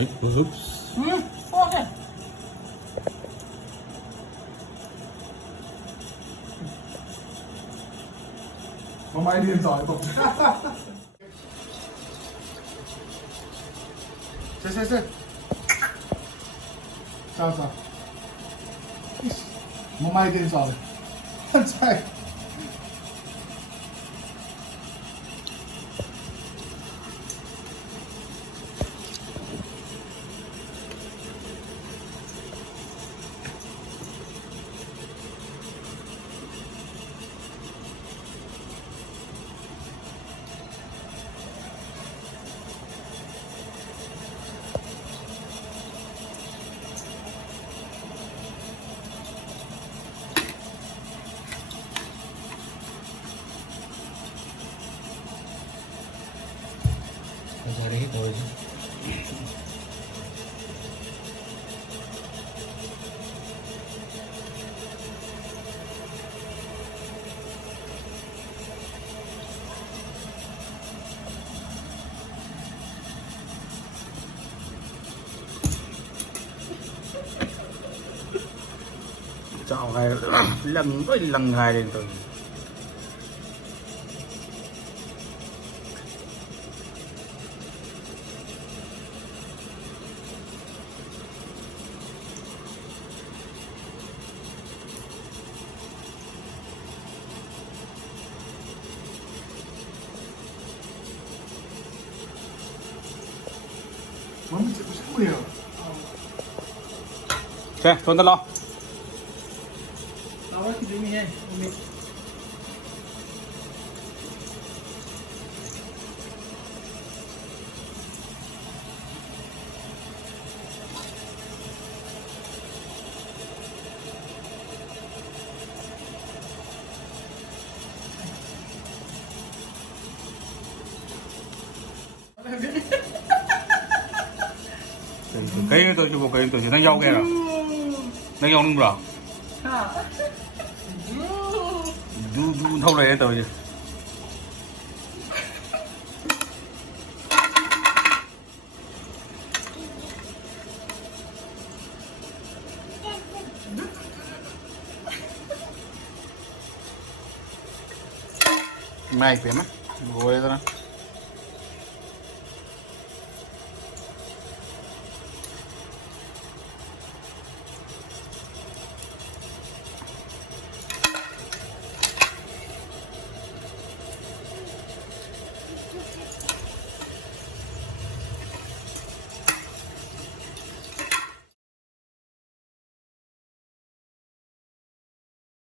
Oops. Okay. Không ai điên giỏi không? Xe. Sao? Không ai điên giỏi. Chạy. Cari hết rồi chứ. Chào hai lần hai lên tôi. Mami 찍고 싶어요. Xe, 손 들어. Tao cái gì nhỉ? Cây tôi chụp cây tôi chỉ đang dâu kia rồi. Đang dâu đúng rồi. Du thâu này tôi. Mai phải mất. Rồi đó.